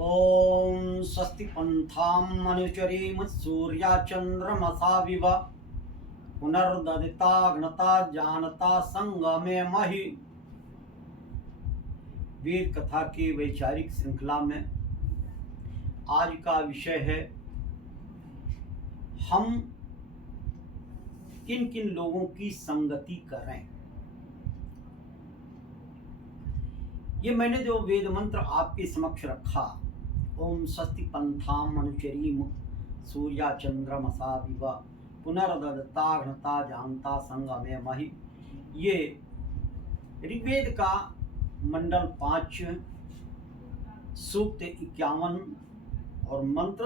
ओम स्वस्ति पंथाम अनुचरीम सूर्या चंद्रमसा विव पुनर्ददिता घ्नता जानता संगमे महि। वीर कथा की वैचारिक श्रृंखला में आज का विषय है हम किन किन लोगों की संगति करें। ये मैंने जो वेद मंत्र आपके समक्ष रखा, ओम स्वस्ति पंथाम अनुचरीम सूर्या चंद्रमसा विव पुनर्ददता घ्नता जानता संगमे महि, ये ऋग्वेद का मंडल 5 सूक्त 51 और मंत्र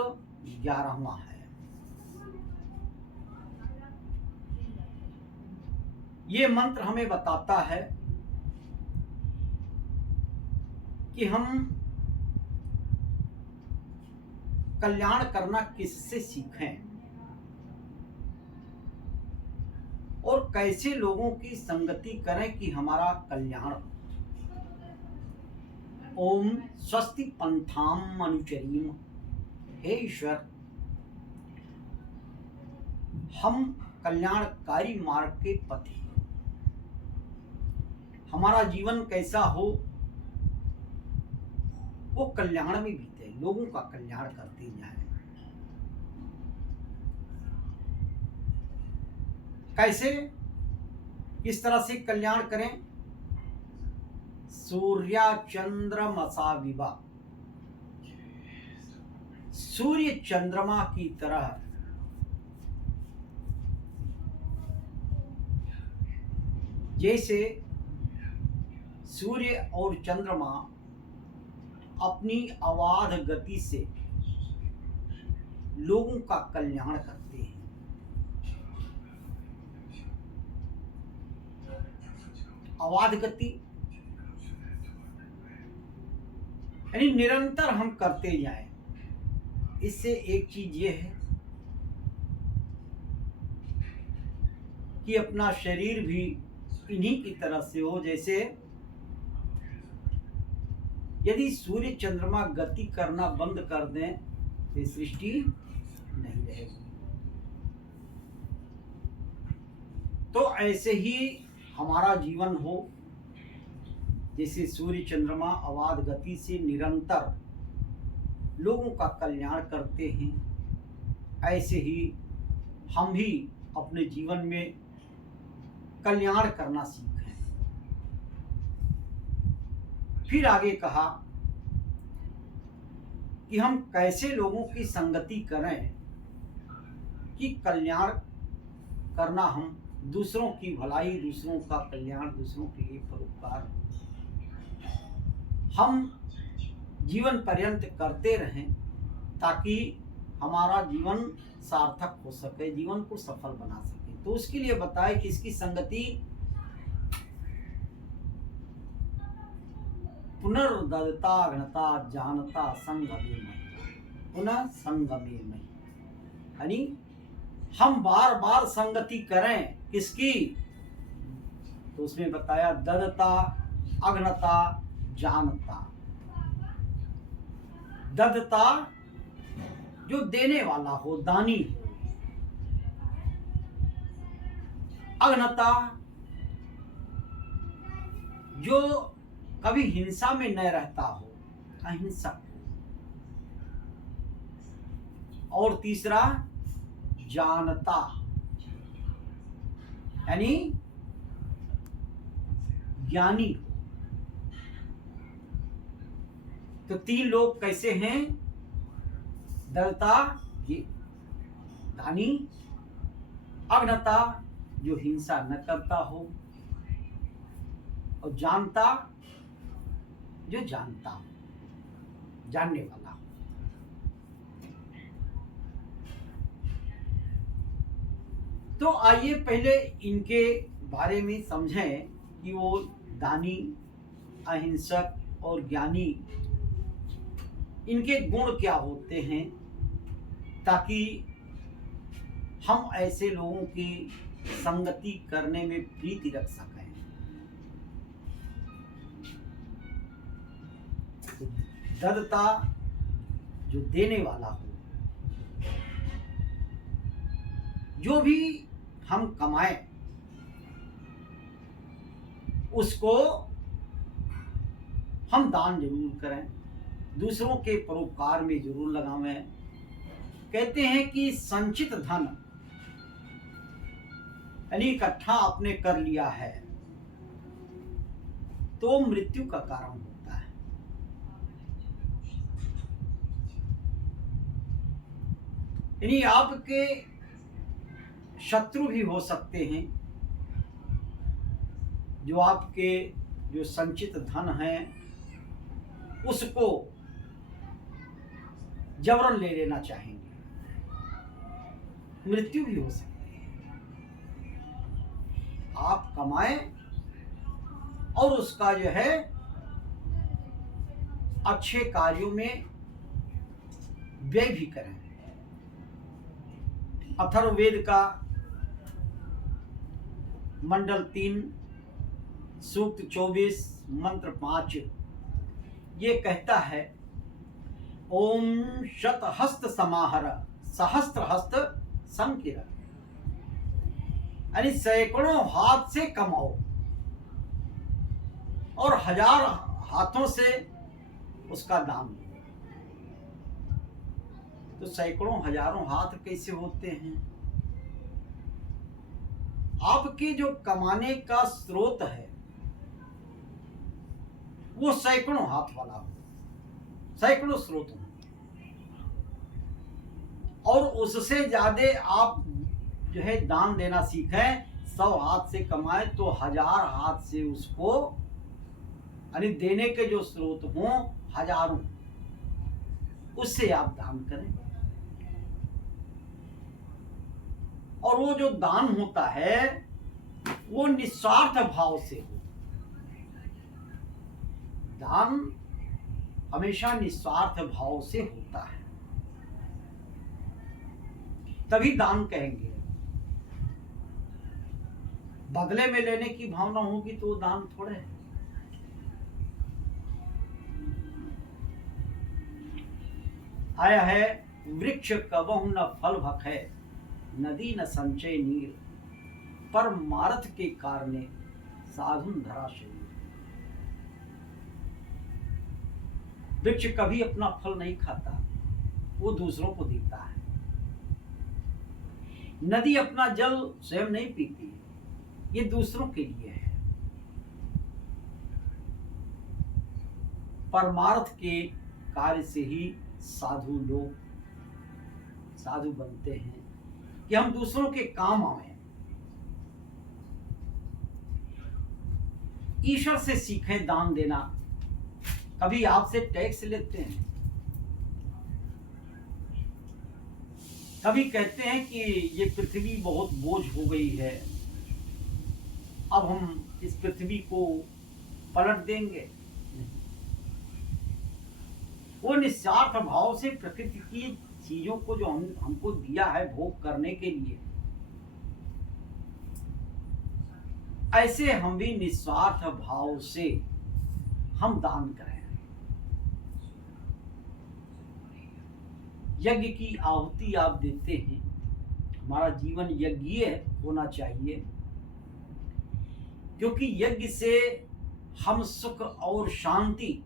11वां है। ये मंत्र हमें बताता है कि हम कल्याण करना किससे सीखें और कैसे लोगों की संगति करें कि हमारा कल्याण हो। ओम स्वस्ति पंथाम अनुचरीम, हे ईश्वर, हम कल्याणकारी मार्ग के पथी, हमारा जीवन कैसा हो वो कल्याण में बीते, लोगों का कल्याण करते जाए। कैसे, किस तरह से कल्याण करें? सूर्या चंद्रमसा विवा, सूर्य चंद्रमा की तरह जैसे सूर्य और चंद्रमा अपनी अवाध गति से लोगों का कल्याण करते हैं। अवाध गति यानी निरंतर हम करते जाएं। इससे एक चीज ये है कि अपना शरीर भी इन्हीं की तरह से हो, जैसे यदि सूर्य चंद्रमा गति करना बंद कर दें तो सृष्टि नहीं रहेगी। तो ऐसे ही हमारा जीवन हो, जैसे सूर्य चंद्रमा अवाध गति से निरंतर लोगों का कल्याण करते हैं, ऐसे ही हम भी अपने जीवन में कल्याण करना सीखें। फिर आगे कहा कि हम कैसे लोगों की संगति करें कि कल्याण करना, हम दूसरों की भलाई, दूसरों का कल्याण, दूसरों के लिए परोपकार हम जीवन पर्यंत करते रहें, ताकि हमारा जीवन सार्थक हो सके, जीवन को सफल बना सके। तो उसके लिए बताए कि इसकी संगति पुनर्ददता घ्नता जानता संगमे महि, पुनः संगमे महि, यानी हम बार बार संगति करें किसकी? तो उसमें बताया ददता अघ्नता जानता। ददता जो देने वाला हो, दानी हो। अघ्नता जो कभी हिंसा में न रहता हो, अहिंसक हो। और तीसरा जानता, यानी ज्ञानी हो। तो तीन लोग कैसे हैं? दलता ये दानी, अघ्नता जो हिंसा न करता हो, और जानता जो जानता हो, जानने वाला हो। तो आइए पहले इनके बारे में समझें कि वो दानी, अहिंसक और ज्ञानी, इनके गुण क्या होते हैं, ताकि हम ऐसे लोगों की संगति करने में प्रीति रख सकें। ददता जो देने वाला हो। जो भी हम कमाएं उसको हम दान जरूर करें, दूसरों के परोपकार में जरूर लगावें। कहते हैं कि संचित धन यानी इकट्ठा आपने कर लिया है तो मृत्यु का कारण होता है। यानी आपके शत्रु भी हो सकते हैं जो आपके जो संचित धन है उसको जबरन ले लेना चाहेंगे, मृत्यु भी हो सकती है। आप कमाएं और उसका जो है अच्छे कार्यों में व्यय भी करें। अथर्ववेद का मंडल 3 सूक्त 24 मंत्र 5 ये कहता है, ओम शतहस्त समाहर सहस्त्र हस्त संकिर, यानी सैकड़ों हाथ से कमाओ और 1000 हाथों से उसका दाम दो। तो सैकड़ों हजारों हाथ कैसे होते हैं? आपके जो कमाने का स्रोत है वो सैकड़ों हाथ वाला हो, सैकड़ों स्रोत हो, और उससे ज्यादा आप जो है दान देना सीखें। 100 हाथ से कमाए तो 1000 हाथ से उसको, यानी देने के जो स्रोत हों हजारों, उससे आप दान करें। और वो जो दान होता है वो निस्वार्थ भाव से हो। दान हमेशा निस्वार्थ भाव से होता है, तभी दान कहेंगे। बदले में लेने की भावना होगी तो दान थोड़े है। आया है, वृक्ष कबहु न फल भखै, नदी न संचय नीर, पर मारथ के कारणे साधुन धरा शरीर। वृक्ष कभी अपना फल नहीं खाता, वो दूसरों को देता है। नदी अपना जल स्वयं नहीं पीती, ये दूसरों के लिए है। परमार्थ के कार्य से ही साधु लोग साधु बनते हैं कि हम दूसरों के काम आए। ईश्वर से सीखें दान देना। कभी आपसे टैक्स लेते हैं, कभी कहते हैं कि ये पृथ्वी बहुत बोझ हो गई है, अब हम इस पृथ्वी को पलट देंगे। वो निस्वार्थ भाव से प्रकृति की चीजों को जो हमको दिया है भोग करने के लिए, ऐसे हम भी निस्वार्थ भाव से हम दान करें। यज्ञ की आहुति आप देते हैं, हमारा जीवन यज्ञीय होना चाहिए, क्योंकि यज्ञ से हम सुख और शांति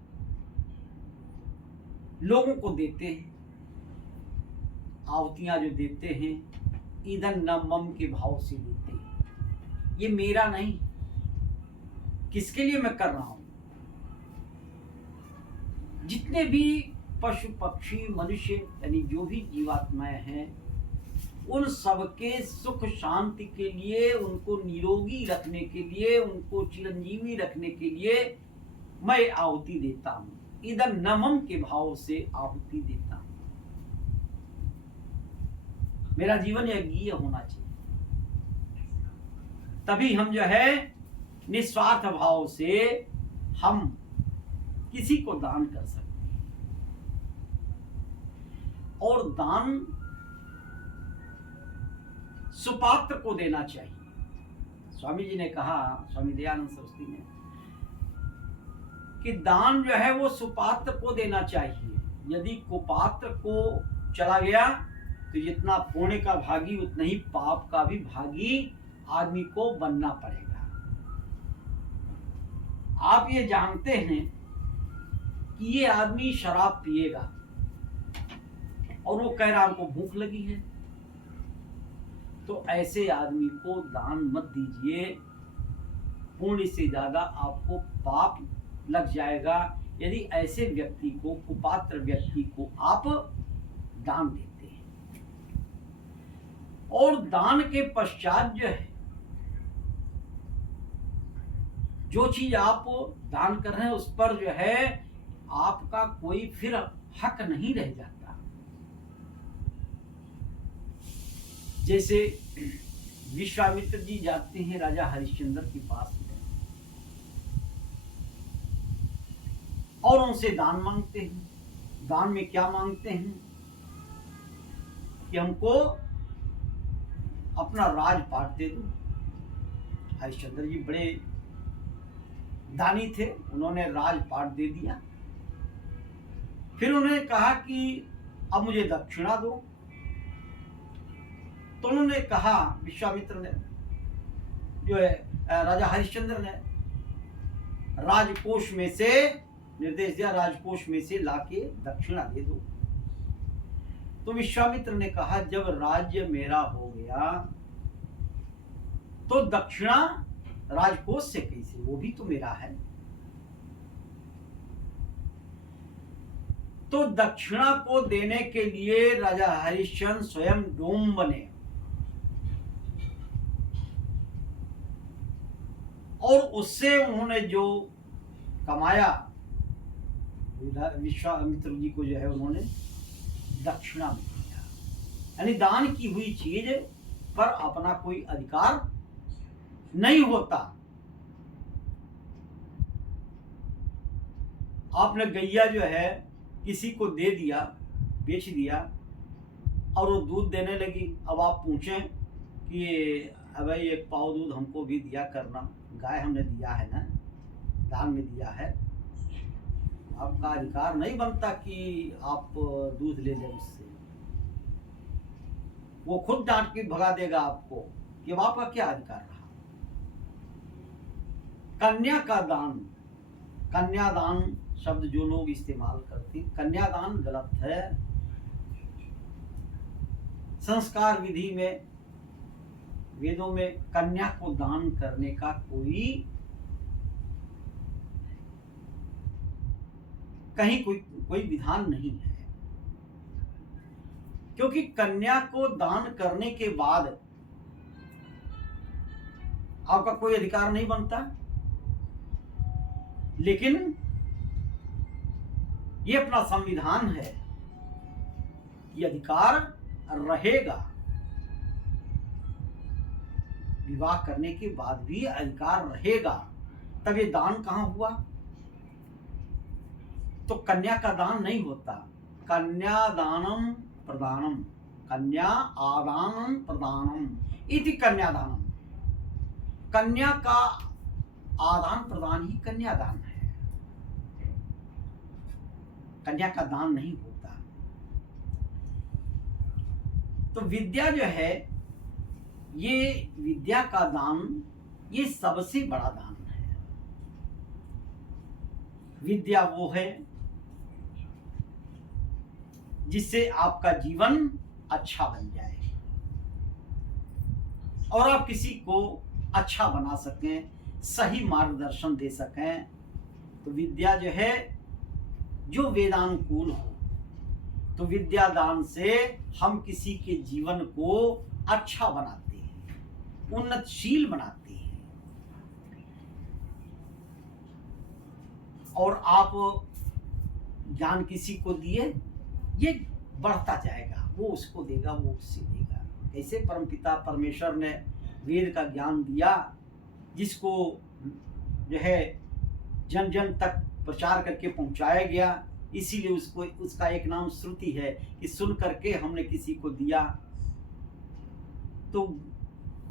लोगों को देते हैं। आहुतियां जो देते हैं ईंधन न मम के भाव से देते हैं। ये मेरा नहीं, किसके लिए मैं कर रहा हूं? जितने भी पशु पक्षी मनुष्य यानी जो भी जीवात्माएं हैं, उन सबके सुख शांति के लिए, उनको निरोगी रखने के लिए, उनको चिरंजीवी रखने के लिए मैं आहुति देता हूं। इधर नमम के भाव से आहुति देता हूं। मेरा जीवन यज्ञीय होना चाहिए, तभी हम जो है निस्वार्थ भाव से हम किसी को दान कर सकते हैं। और दान सुपात्र को देना चाहिए। स्वामी जी ने कहा, स्वामी दयानंद सरस्वती ने, कि दान जो है वो सुपात्र को देना चाहिए, यदि कुपात्र को चला गया तो जितना पुण्य का भागी उतना ही पाप का भी भागी आदमी को बनना पड़ेगा। आप ये जानते हैं कि ये आदमी शराब पिएगा और वो कह रहा हमको भूख लगी है, तो ऐसे आदमी को दान मत दीजिए। पुण्य से ज्यादा आपको पाप लग जाएगा यदि ऐसे व्यक्ति को, कुपात्र व्यक्ति को आप दान देते हैं। और दान के पश्चात जो है, जो चीज आप दान कर रहे हैं उस पर जो है आपका कोई फिर हक नहीं रह जाता। जैसे विश्वामित्र जी जाते हैं राजा हरिश्चंद्र के पास में और उनसे दान मांगते हैं। दान में क्या मांगते हैं कि हमको अपना राजपाट दे दो। हरिश्चंद्र जी बड़े दानी थे, उन्होंने राजपाट दे दिया। फिर उन्होंने कहा कि अब मुझे दक्षिणा दो। तो उन्होंने कहा, विश्वामित्र ने जो है राजा हरिश्चंद्र ने राजकोष में से निर्देश दिया, राजकोष में से लाके दक्षिणा दे दो। तो विश्वामित्र ने कहा जब राज्य मेरा हो गया तो दक्षिणा राजकोष से कैसे, वो भी तो मेरा है। तो दक्षिणा को देने के लिए राजा हरिश्चंद्र स्वयं डोम बने और उससे उन्होंने जो कमाया विश्वामित्र जी को जो है उन्होंने दक्षिणा में दिया। यानी दान की हुई चीज पर अपना कोई अधिकार नहीं होता। आपने गैया जो है किसी को दे दिया, बेच दिया और वो दूध देने लगी। अब आप पूछें कि भाई एक पाव दूध हमको भी दिया करना, गाय हमने दिया है ना, दान में दिया है, आपका अधिकार नहीं बनता कि आप दूध ले लें उससे। वो खुद डांट के भगा देगा आपको कि अब आपका क्या अधिकार रहा। कन्या का दान, कन्यादान शब्द जो लोग इस्तेमाल करते हैं, कन्यादान गलत है। संस्कार विधि में, वेदों में कन्या को दान करने का कहीं कोई विधान नहीं है, क्योंकि कन्या को दान करने के बाद आपका कोई अधिकार नहीं बनता। लेकिन ये अपना संविधान है कि अधिकार रहेगा, विवाह करने के बाद भी अधिकार रहेगा। तब ये दान कहां हुआ? तो कन्या का दान नहीं होता। कन्यादानम प्रदानम, कन्या आदानम प्रदानम इति कन्यादानम। कन्या का आदान प्रदान ही कन्यादान है, कन्या का दान नहीं होता। तो विद्या जो है, ये विद्या का दान ये सबसे बड़ा दान है। विद्या वो है जिससे आपका जीवन अच्छा बन जाए और आप किसी को अच्छा बना सकें, सही मार्गदर्शन दे सकें। तो विद्या जो है जो वेदानुकूल हो, तो विद्या दान से हम किसी के जीवन को अच्छा बनाते हैं, उन्नतशील बनाते हैं। और आप ज्ञान किसी को दिए, ये बढ़ता जाएगा, वो उसको देगा, वो उससे देगा। ऐसे परमपिता परमेश्वर ने वेद का ज्ञान दिया, जिसको जो है जन जन तक प्रचार करके पहुंचाया गया। इसीलिए उसको, उसका एक नाम श्रुति है कि सुन करके हमने किसी को दिया। तो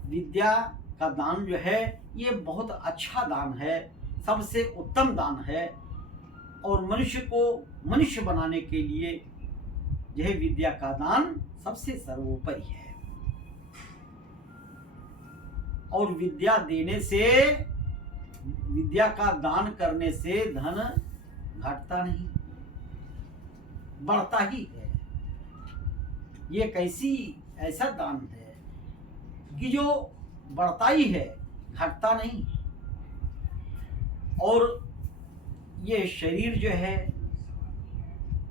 विद्या का दान जो है ये बहुत अच्छा दान है, सबसे उत्तम दान है। और मनुष्य को मनुष्य बनाने के लिए यह विद्या का दान सबसे सर्वोपरि है। और विद्या देने से, विद्या का दान करने से धन घटता नहीं, बढ़ता ही है। ये कैसी ऐसा दान है कि जो बढ़ता ही है, घटता नहीं। और ये शरीर जो है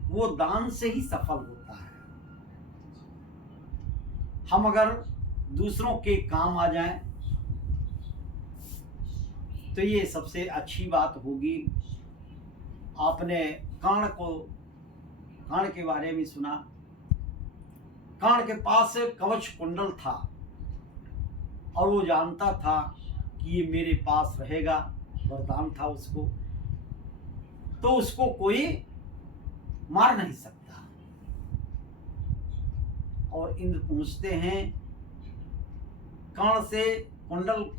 वो दान से ही सफल होता है। हम अगर दूसरों के काम आ जाएं तो ये सबसे अच्छी बात होगी। आपने कर्ण के बारे में सुना। कर्ण के पास कवच कुंडल था और वो जानता था कि ये मेरे पास रहेगा, वरदान था उसको, तो उसको कोई मार नहीं सकता। और इंद्र पूछते हैं, कर्ण से कुंडल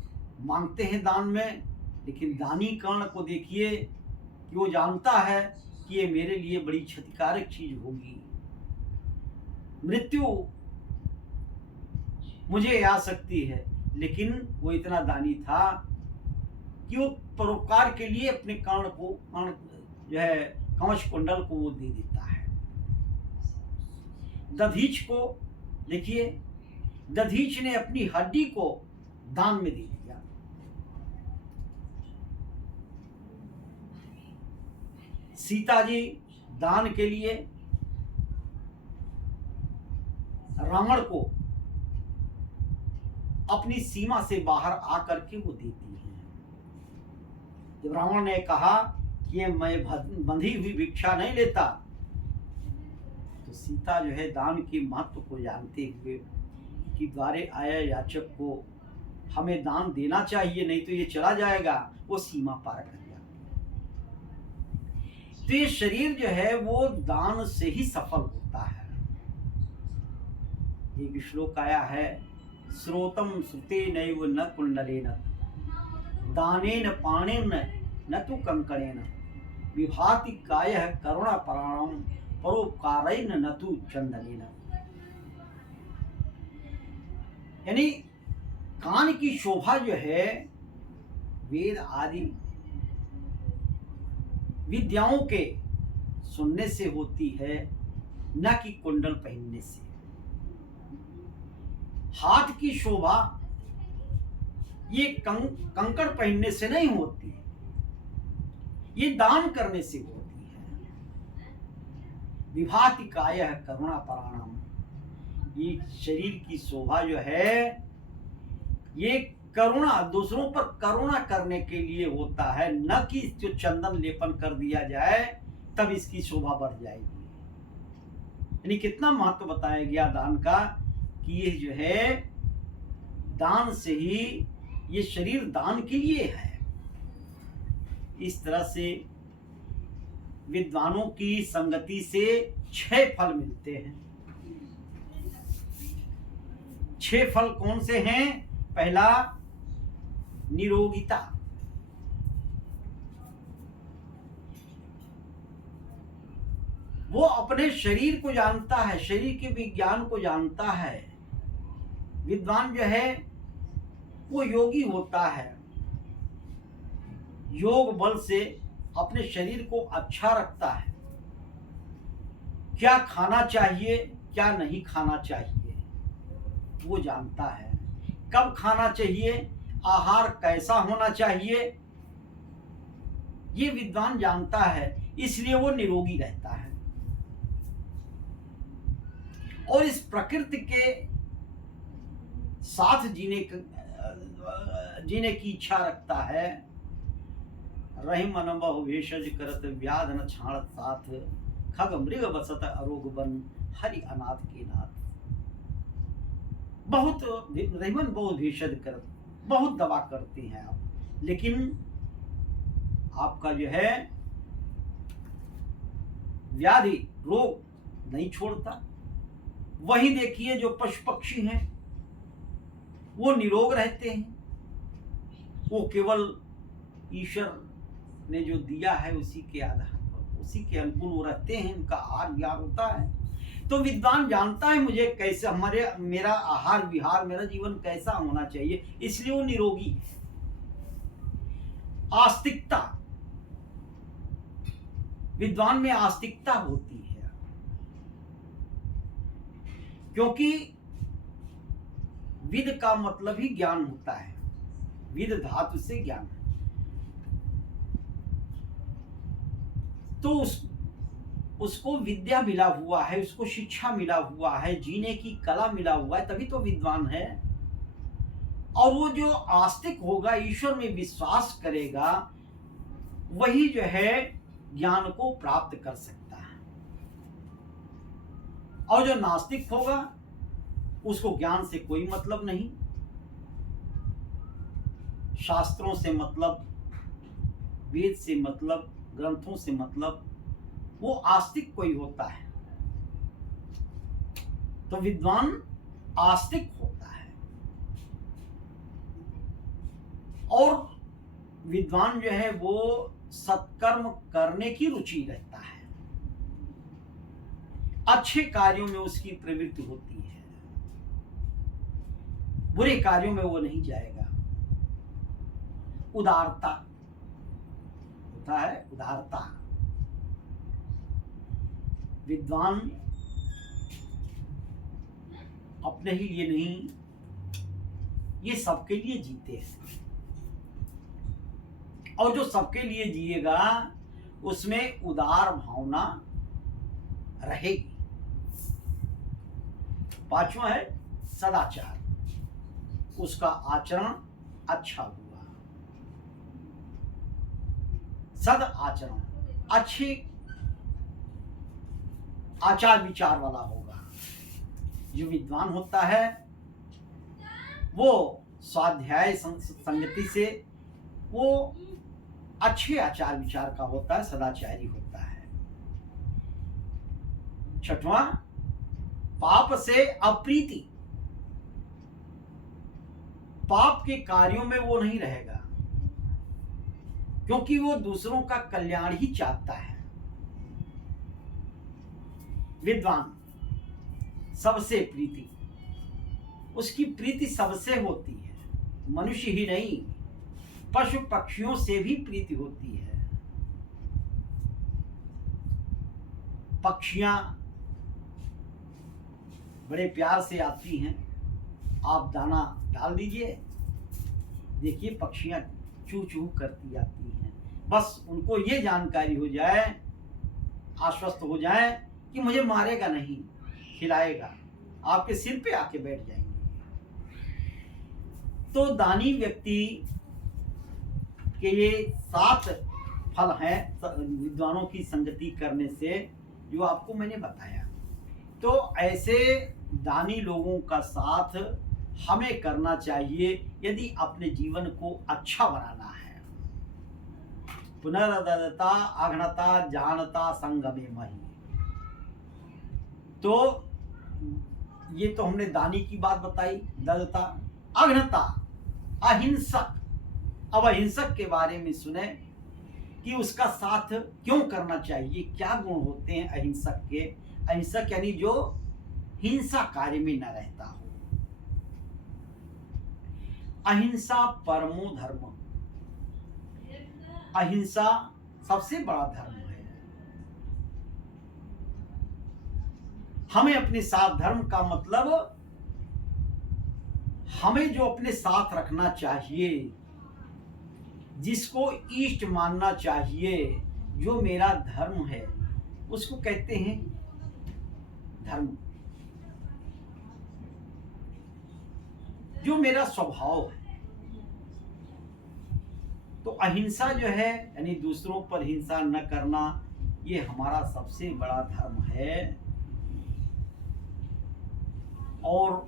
मांगते हैं दान में, लेकिन दानी कर्ण को देखिए कि वो जानता है कि ये मेरे लिए बड़ी क्षतिकारक चीज होगी, मृत्यु मुझे आ सकती है। लेकिन वो इतना दानी था कि वो परोपकार के लिए अपने कर्ण जो है कवच कुंडल को वो दे देता है। दधीच को देखिए, दधीच ने अपनी हड्डी को दान में दे दिया। सीता जी दान के लिए रावण को अपनी सीमा से बाहर आकर के वो देती है। जब रावण ने कहा कि मैं बंधी हुई भिक्षा नहीं लेता, तो सीता जो है दान के महत्व को जानते हुए कि द्वारे आया याचक को हमें दान देना चाहिए, नहीं तो ये चला जाएगा, वो सीमा पार कर जाती है। तो ये शरीर जो है वो दान से ही सफल होता है। एक श्लोक आया है, श्रोतम श्रुते नैव न कुंडलेन दानेन पाणेन न तु कंकणेन विभाति कायः करुणा पराणम परोपकारेण न तु चंदनेन। यानी कान की शोभा जो है वेद आदि विद्याओं के सुनने से होती है, न कि कुंडल पहनने से। हाथ की शोभा ये कंकड़ पहनने से नहीं होती, ये दान करने से होती है। विभाति कायः करुणा पराणम, ये शरीर की शोभा जो है ये करुणा, दूसरों पर करुणा करने के लिए होता है, न कि जो चंदन लेपन कर दिया जाए तब इसकी शोभा बढ़ जाएगी। यानी कितना महत्व बताया गया दान का कि ये जो है दान से ही, ये शरीर दान के लिए है। इस तरह से विद्वानों की संगति से 6 फल मिलते हैं। 6 फल कौन से हैं? पहला निरोगिता, वो अपने शरीर को जानता है, शरीर के विज्ञान को जानता है। विद्वान जो है वो योगी होता है, योग बल से अपने शरीर को अच्छा रखता है। क्या खाना चाहिए, क्या नहीं खाना चाहिए, वो जानता है। कब खाना चाहिए, आहार कैसा होना चाहिए, ये विद्वान जानता है, इसलिए वो निरोगी रहता है और इस प्रकृति के साथ जीने की इच्छा रखता है। रही मन बहु भेषज करत व्याध न छाणत साथ खग मृग बसत अरोग बन हरि अनाथ के नाथ। बहुत रहीमन बहुत भेषज करत, बहुत दवा करते हैं आप, लेकिन आपका जो है व्याधि रोग नहीं छोड़ता। वही देखिए जो पशु पक्षी हैं वो निरोग रहते हैं, वो केवल ईश्वर ने जो दिया है उसी के आधार पर। उसी के अनुकूल वो रहते हैं, उनका आहार विहार होता है। तो विद्वान जानता है मुझे कैसे मेरा आहार विहार, मेरा जीवन कैसा होना चाहिए, इसलिए वो निरोगी है। आस्तिकता, विद्वान में आस्तिकता होती है, क्योंकि विद का मतलब ही ज्ञान होता है, विद धातु से ज्ञान है। तो उसको विद्या मिला हुआ है, उसको शिक्षा मिला हुआ है, जीने की कला मिला हुआ है, तभी तो विद्वान है। और वो जो आस्तिक होगा, ईश्वर में विश्वास करेगा, वही जो है ज्ञान को प्राप्त कर सकता है। और जो नास्तिक होगा उसको ज्ञान से कोई मतलब नहीं, शास्त्रों से मतलब, वेद से मतलब, ग्रंथों से मतलब, वो आस्तिक कोई होता है। तो विद्वान आस्तिक होता है। और विद्वान जो है वो सत्कर्म करने की रुचि रखता है, अच्छे कार्यों में उसकी प्रवृत्ति होती है, बुरे कार्यों में वो नहीं जाएगा। उदारता होता है, उदारता। विद्वान अपने ही लिए नहीं, ये सबके लिए जीते हैं। और जो सबके लिए जिएगा उसमें उदार भावना रहेगी। पांचवा है सदाचार, उसका आचरण अच्छा हुआ, सद आचरण, अच्छे आचार विचार वाला होगा। जो विद्वान होता है वो स्वाध्याय संगति से वो अच्छे आचार विचार का होता है, सदाचारी होता है। छठवां, पाप से अप्रीति, पाप के कार्यों में वो नहीं रहेगा, क्योंकि वो दूसरों का कल्याण ही चाहता है। विद्वान सबसे प्रीति, उसकी प्रीति सबसे होती है, मनुष्य ही नहीं, पशु पक्षियों से भी प्रीति होती है। पक्षियां बड़े प्यार से आती हैं, आप दाना डाल दीजिए, देखिए पक्षियां चू चू करती आती हैं। बस उनको ये जानकारी हो जाए, आश्वस्त हो जाए कि मुझे मारेगा नहीं, खिलाएगा, आपके सिर पे आके बैठ जाएंगे। तो दानी व्यक्ति के ये 7 फल हैं विद्वानों की संगति करने से, जो आपको मैंने बताया। तो ऐसे दानी लोगों का साथ हमें करना चाहिए यदि अपने जीवन को अच्छा बनाना है। पुनर्दता अघ्नता जानता संगमे मही। तो ये तो हमने दानी की बात बताई, ददता, अघ्नता, अहिंसक। अब अहिंसक के बारे में सुने कि उसका साथ क्यों करना चाहिए, क्या गुण होते हैं अहिंसक के। अहिंसक यानी जो हिंसा कार्य में न रहता हो। अहिंसा परमो धर्म, अहिंसा सबसे बड़ा धर्म है। हमें अपने साथ, धर्म का मतलब हमें जो अपने साथ रखना चाहिए, जिसको इष्ट मानना चाहिए, जो मेरा धर्म है, उसको कहते हैं धर्म। जो मेरा स्वभाव है। तो अहिंसा जो है यानी दूसरों पर हिंसा न करना, ये हमारा सबसे बड़ा धर्म है। और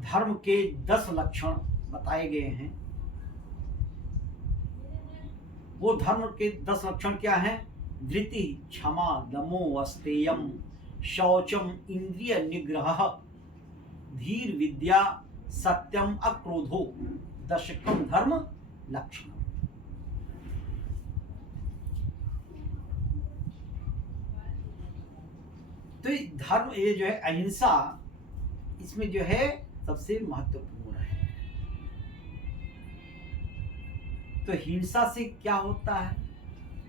धर्म के 10 लक्षण बताए गए हैं। वो धर्म के 10 लक्षण क्या हैं? धृति, क्षमा, दमो, अस्तेयम, शौचम, इंद्रिय निग्रह, धीर, विद्या, सत्यम, अक्रोधो, दशकम धर्म लक्षण। तो ये धर्म, ये जो है अहिंसा, इसमें जो है सबसे महत्वपूर्ण है। तो हिंसा से क्या होता है?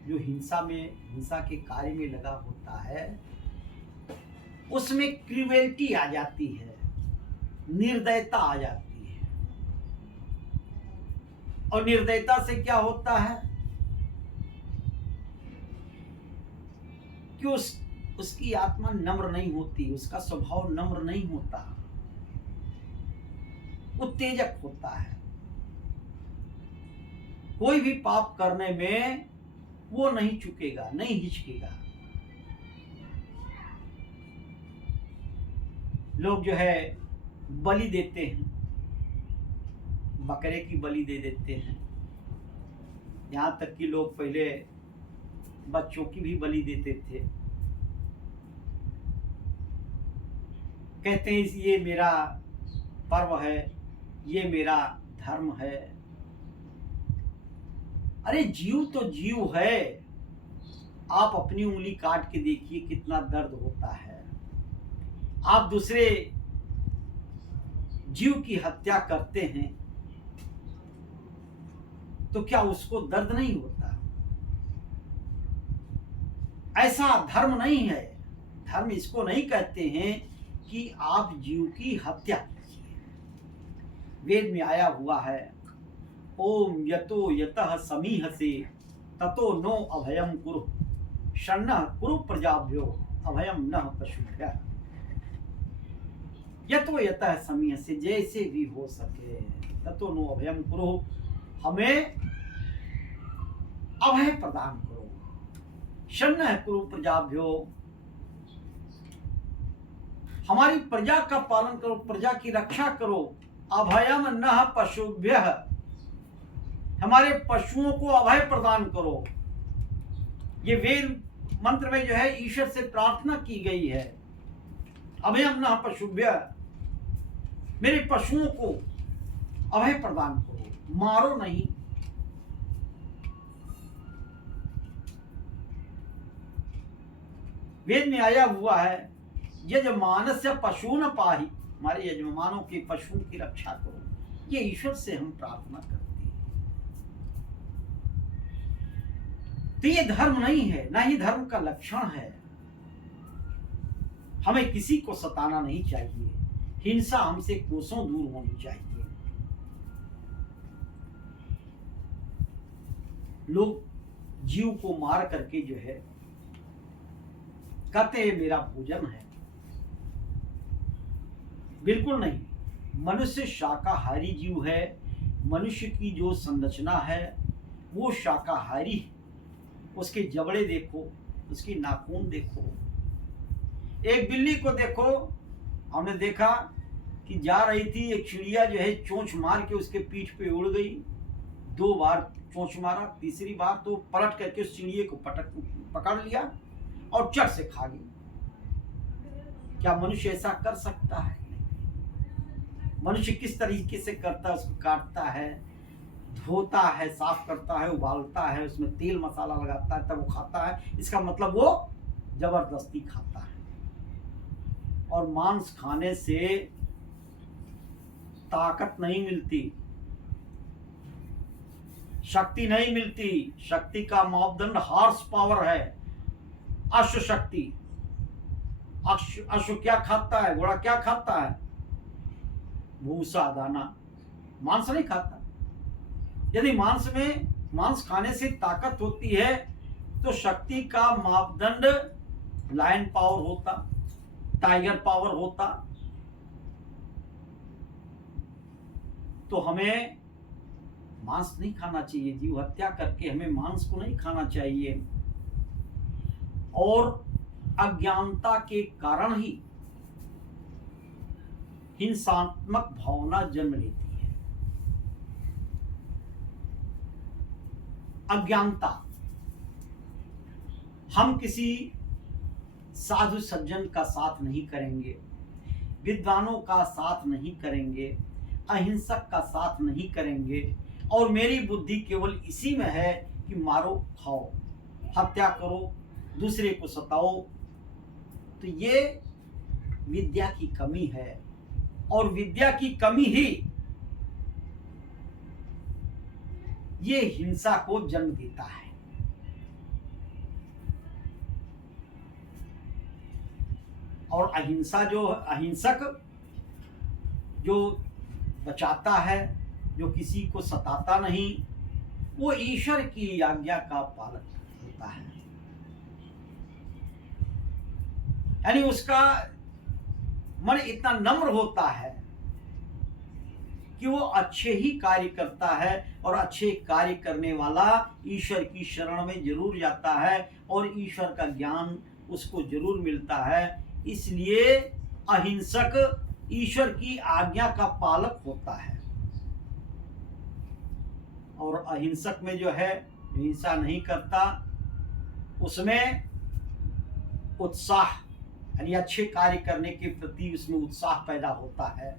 जो हिंसा के कार्य में लगा होता है, उसमें क्रूएल्टी आ जाती है, निर्दयता आ जाती है। और निर्दयता से क्या होता है कि उसकी आत्मा नम्र नहीं होती, उसका स्वभाव नम्र नहीं होता, उत्तेजक होता है। कोई भी पाप करने में वो नहीं चुकेगा, नहीं हिचकेगा। लोग जो है बलि देते हैं, बकरे की बलि दे देते हैं। यहाँ तक कि लोग पहले बच्चों की भी बलि देते थे। कहते हैं ये मेरा पर्व है, ये मेरा धर्म है। अरे जीव तो जीव है। आप अपनी उंगली काट के देखिए कितना दर्द होता है। आप दूसरे जीव की हत्या करते हैं तो क्या उसको दर्द नहीं होता? ऐसा धर्म नहीं है। धर्म इसको नहीं कहते हैं कि आप जीव की हत्या कीजिए। वेद में आया हुआ है, ओम यतो यतः समीहसे ततो नो अभयम कुरु शन्नः कुरु प्रजाभ्यो अभयम न पशुभ्यः। यतो यतः समीहसे, जैसे भी हो सके, ततो नो अभयम कुरु, हमें अभय प्रदान करो। शन्नः कुरु प्रजाभ्यो, हमारी प्रजा का पालन करो, प्रजा की रक्षा करो। अभयम नः पशुभ्यः, हमारे पशुओं को अभय प्रदान करो। ये वेद मंत्र में जो है ईश्वर से प्रार्थना की गई है। अभयम नः पशुभ्यः, मेरे पशुओं को अभय प्रदान करो, मारो नहीं। वेद में आया हुआ है, यजमानस्य पशून् पाहि, हमारे यजमानों के पशुओं की रक्षा करो। ये ईश्वर से हम प्रार्थना करते हैं। तो ये धर्म नहीं है, ना ही धर्म का लक्षण है। हमें किसी को सताना नहीं चाहिए। हिंसा हमसे कोसों दूर होनी चाहिए। लोग जीव को मार करके जो है कहते हैं मेरा भोजन है। बिल्कुल नहीं। मनुष्य शाकाहारी जीव है। मनुष्य की जो संरचना है वो शाकाहारी है। उसके जबड़े देखो, उसकी नाखून देखो। एक बिल्ली को देखो, हमने देखा कि जा रही थी, एक चिड़िया जो है चोंच मार के उसके पीठ पे उड़ गई। 2 बार चोंच मारा, तीसरी बार तो पलट करके उस चिड़िया को पकड़ लिया और चट से खा गई। क्या मनुष्य ऐसा कर सकता है? मनुष्य किस तरीके से करता है? उसको काटता है, धोता है, साफ करता है, उबालता है, उसमें तेल मसाला लगाता है, तब वो खाता है। इसका मतलब वो जबरदस्ती खाता है। और मांस खाने से ताकत नहीं मिलती, शक्ति नहीं मिलती। शक्ति का मापदंड हॉर्स पावर है, अश्व शक्ति। अश्व क्या खाता है? घोड़ा क्या खाता है? भूसा दाना, मांस नहीं खाता। यदि मांस खाने से ताकत होती है तो शक्ति का मापदंड लायन पावर होता, टाइगर पावर होता। तो हमें मांस नहीं खाना चाहिए। जीव हत्या करके हमें मांस को नहीं खाना चाहिए। और अज्ञानता के कारण ही हिंसात्मक भावना जन्म लेती है। अज्ञानता। हम किसी साधु सज्जन का साथ नहीं करेंगे, विद्वानों का साथ नहीं करेंगे, अहिंसक का साथ नहीं करेंगे। और मेरी बुद्धि केवल इसी में है कि मारो खाओ, हत्या करो, दूसरे को सताओ, तो ये विद्या की कमी है, और विद्या की कमी ही ये हिंसा को जन्म देता है। और अहिंसक जो बचाता है, जो किसी को सताता नहीं, वो ईश्वर की आज्ञा का पालन होता है। यानी उसका मन इतना नम्र होता है कि वो अच्छे ही कार्य करता है, और अच्छे कार्य करने वाला ईश्वर की शरण में जरूर जाता है, और ईश्वर का ज्ञान उसको जरूर मिलता है। इसलिए अहिंसक ईश्वर की आज्ञा का पालक होता है। और अहिंसक में जो है, हिंसा नहीं करता, उसमें उत्साह यानी अच्छे कार्य करने के प्रति उसमें उत्साह पैदा होता है।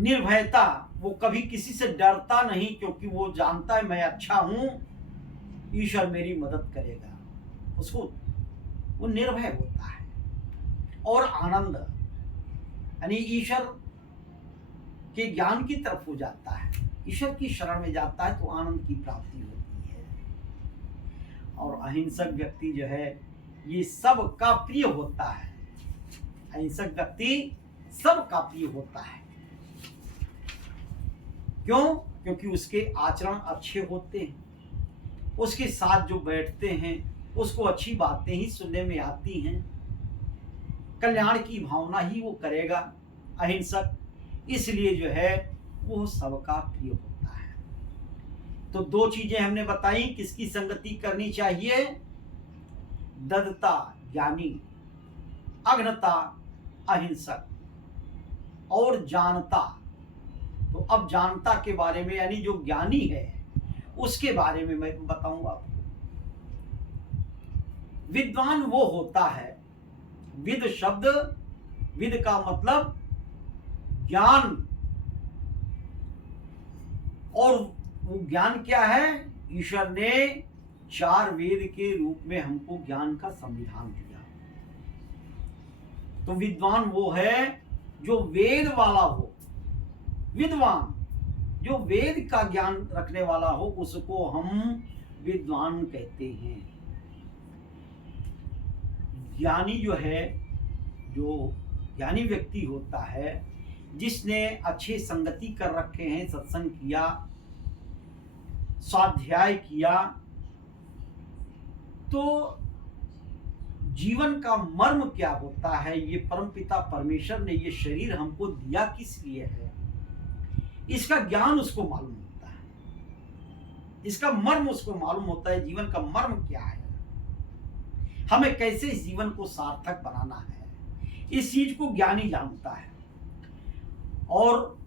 निर्भयता, वो कभी किसी से डरता नहीं, क्योंकि वो जानता है मैं अच्छा हूं, ईश्वर मेरी मदद करेगा। उसको वो निर्भय होता है। और आनंद यानी ईश्वर के ज्ञान की तरफ हो जाता है, ईश्वर की शरण में जाता है, तो आनंद की प्राप्ति होती है। और अहिंसक व्यक्ति जो है ये सब का प्रिय होता है। अहिंसक व्यक्ति सब का प्रिय होता है। क्यों? क्योंकि उसके आचरण अच्छे होते हैं, उसके साथ जो बैठते हैं उसको अच्छी बातें ही सुनने में आती हैं, कल्याण की भावना ही वो करेगा अहिंसक। इसलिए जो है वो सबका प्रिय होता है। तो दो चीजें हमने बताई किसकी संगति करनी चाहिए। ददता ज्ञानी, अघ्नता अहिंसक, और जानता। तो अब जानता के बारे में यानी जो ज्ञानी है उसके बारे में मैं बताऊंगा आपको। विद्वान वो होता है, विद शब्द, विद का मतलब ज्ञान, और वो ज्ञान क्या है? ईश्वर ने 4 वेद के रूप में हमको ज्ञान का संविधान दिया। तो विद्वान वो है जो वेद वाला हो, विद्वान जो वेद का ज्ञान रखने वाला हो, उसको हम विद्वान कहते हैं। ज्ञानी जो है, जो ज्ञानी व्यक्ति होता है, जिसने अच्छे संगति कर रखे हैं, सत्संग किया, स्वाध्याय किया, तो जीवन का मर्म क्या होता है, ये परमपिता परमेश्वर ने ये शरीर हमको दिया किस लिए है, इसका ज्ञान उसको मालूम होता है, इसका मर्म उसको मालूम होता है। जीवन का मर्म क्या है, हमें कैसे इस जीवन को सार्थक बनाना है, इस चीज को ज्ञानी जानता है। और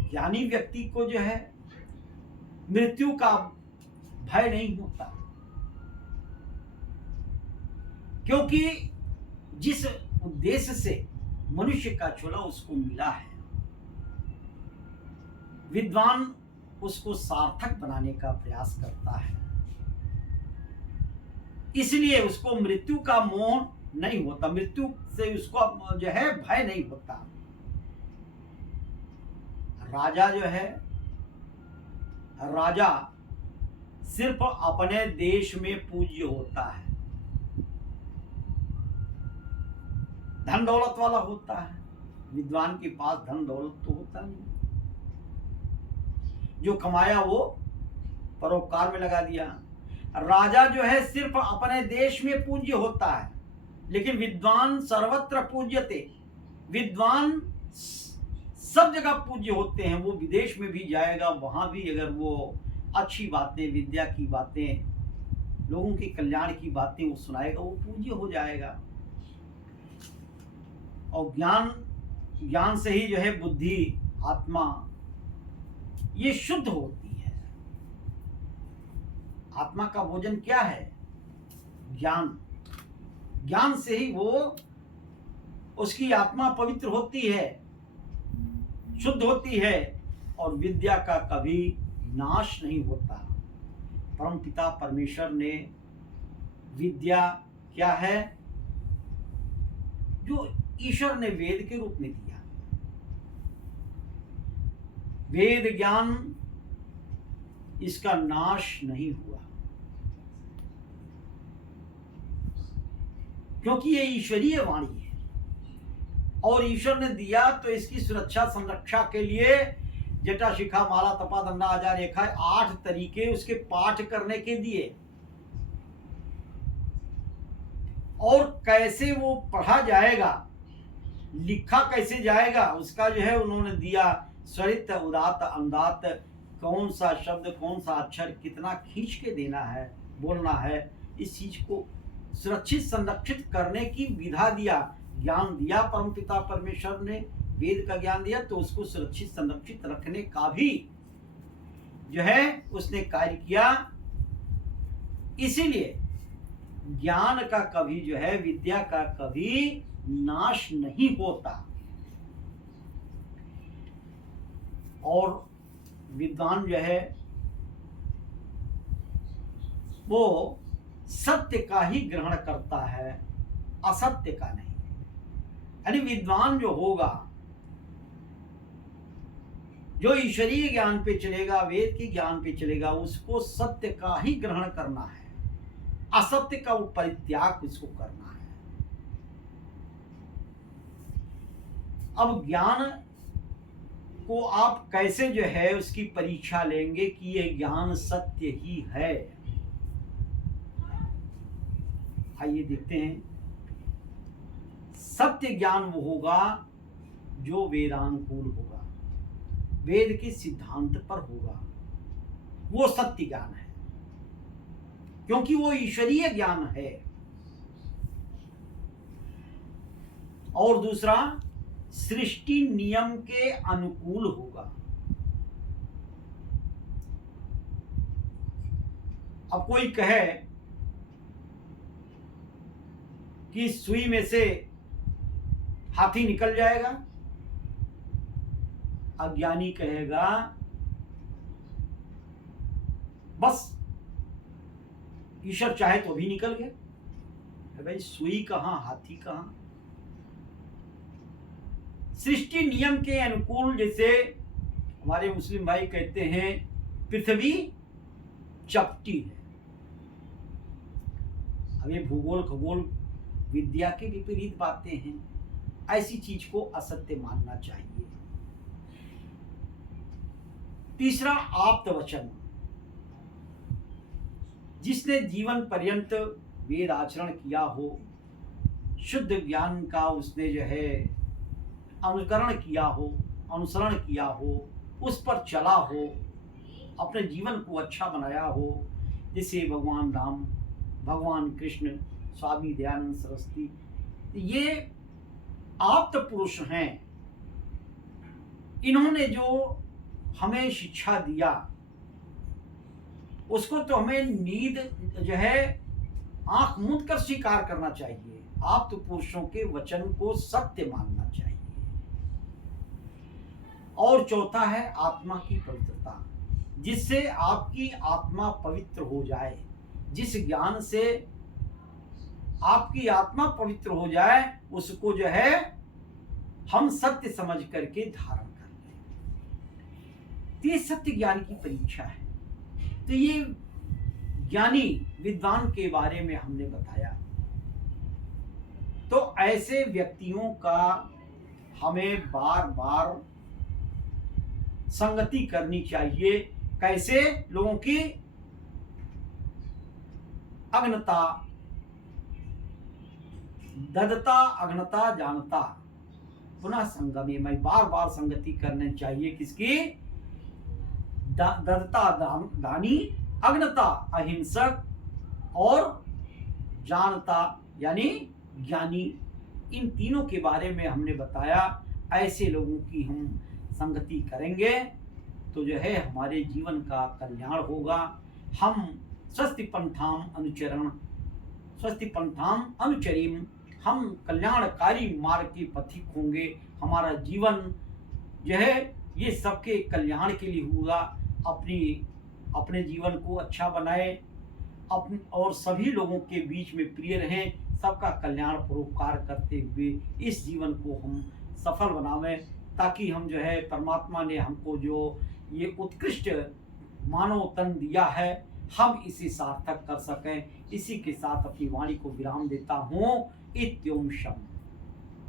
ज्ञानी व्यक्ति को जो है मृत्यु का भय नहीं होता, क्योंकि जिस उद्देश्य से मनुष्य का चोला उसको मिला है, विद्वान उसको सार्थक बनाने का प्रयास करता है। इसलिए उसको मृत्यु का मोह नहीं होता, मृत्यु से उसको जो है भय नहीं होता। राजा जो है, राजा सिर्फ अपने देश में पूज्य होता है, धन दौलत वाला होता है। विद्वान के पास धन दौलत तो होता नहीं, जो कमाया वो परोपकार में लगा दिया। राजा जो है सिर्फ अपने देश में पूज्य होता है, लेकिन विद्वान सर्वत्र पूज्यते, विद्वान सब जगह पूज्य होते हैं। वो विदेश में भी जाएगा, वहां भी अगर वो अच्छी बातें, विद्या की बातें, लोगों के कल्याण की बातें वो सुनाएगा, वो पूज्य हो जाएगा। और ज्ञान से ही जो है बुद्धि, आत्मा ये शुद्ध होती है। आत्मा का भोजन क्या है? ज्ञान। ज्ञान से ही वो उसकी आत्मा पवित्र होती है, शुद्ध होती है, और विद्या का कभी नाश नहीं होता। परमपिता परमेश्वर ने विद्या क्या है? जो ईश्वर ने वेद के रूप में दिया। वेद ज्ञान इसका नाश नहीं हुआ, क्योंकि ये ईश्वरीय वाणी है और ईश्वर ने दिया तो इसकी सुरक्षा संरक्षा के लिए जटा शिखा माला तपा दंडा आचार रेखा 8 तरीके उसके पाठ करने के दिए, और कैसे वो पढ़ा जाएगा, लिखा कैसे जाएगा, उसका जो है उन्होंने दिया स्वरित उदात अनुदात, कौन सा शब्द कौन सा अक्षर कितना खींच के देना है, बोलना है, इस चीज को सुरक्षित संरक्षित करने की विधा दिया, ज्ञान दिया परमपिता परमेश्वर ने, वेद का ज्ञान दिया तो उसको सुरक्षित संरक्षित रखने का भी जो है उसने कार्य किया। इसीलिए ज्ञान का कभी जो है, विद्या का कभी नाश नहीं होता, और विद्वान जो है वो सत्य का ही ग्रहण करता है, असत्य का नहीं। यानी विद्वान जो होगा, जो ईश्वरीय ज्ञान पे चलेगा, वेद के ज्ञान पे चलेगा, उसको सत्य का ही ग्रहण करना है, असत्य का परित्याग उसको करना है। अब ज्ञान को आप कैसे जो है उसकी परीक्षा लेंगे कि ये ज्ञान सत्य ही है, आइए देखते हैं। सत्य ज्ञान वो होगा जो वेदानुकूल होगा, वेद के सिद्धांत पर होगा, वो सत्य ज्ञान है, क्योंकि वो ईश्वरीय ज्ञान है। और दूसरा, सृष्टि नियम के अनुकूल होगा। अब कोई कहे कि सुई में से हाथी निकल जाएगा, अज्ञानी कहेगा बस ईश्वर चाहे तो भी निकल गए। भाई सुई कहां हाथी कहां? सृष्टि नियम के अनुकूल, जैसे हमारे मुस्लिम भाई कहते हैं पृथ्वी चपटी है। अब ये भूगोल खगोल विद्या के विपरीत बातें हैं, ऐसी चीज को असत्य मानना चाहिए। तीसरा, आप्त वचन, जिसने जीवन पर्यंत वेद आचरण किया हो, शुद्ध ज्ञान का उसने जो है अनुकरण किया हो, अनुसरण किया हो, उस पर चला हो, अपने जीवन को अच्छा बनाया हो, जैसे भगवान राम, भगवान कृष्ण, स्वामी दयानंद सरस्वती, ये आप्त पुरुष हैं। इन्होंने जो हमें शिक्षा दिया उसको तो हमें नींद जो है आंख मूंद कर स्वीकार करना चाहिए। आप्त पुरुषों के वचन को सत्य मानना चाहिए। और चौथा है आत्मा की पवित्रता, जिससे आपकी आत्मा पवित्र हो जाए, जिस ज्ञान से आपकी आत्मा पवित्र हो जाए उसको जो है हम सत्य समझ करके धारण कर लें। ये सत्य ज्ञान की परीक्षा है। तो ये ज्ञानी विद्वान के बारे में हमने बताया। तो ऐसे व्यक्तियों का हमें बार बार संगति करनी चाहिए। कैसे? लोगों की अग्नता, ददता अग्नता जानता, पुनः संगमे, मैं बार बार संगति करनी चाहिए। किसकी? ददता दानी, अग्नता अहिंसक, और जानता यानी ज्ञानी। इन तीनों के बारे में हमने बताया। ऐसे लोगों की हम संगति करेंगे तो जो है हमारे जीवन का कल्याण होगा। हम स्वस्ति पंथाम अनुचरण, स्वस्ति पंथाम अनुचरीम, हम कल्याणकारी मार्ग के पथिक होंगे। हमारा जीवन जो है ये सबके कल्याण के लिए होगा। अपने जीवन को अच्छा बनाए और सभी लोगों के बीच में प्रिय रहें, सबका कल्याण परोपकार करते हुए इस जीवन को हम सफल बनावें, ताकि हम जो है परमात्मा ने हमको जो ये उत्कृष्ट मानव तन दिया है हम इसे सार्थक कर सकें। इसी के साथ अपनी वाणी को विराम देता हूँ। इत्योम शम।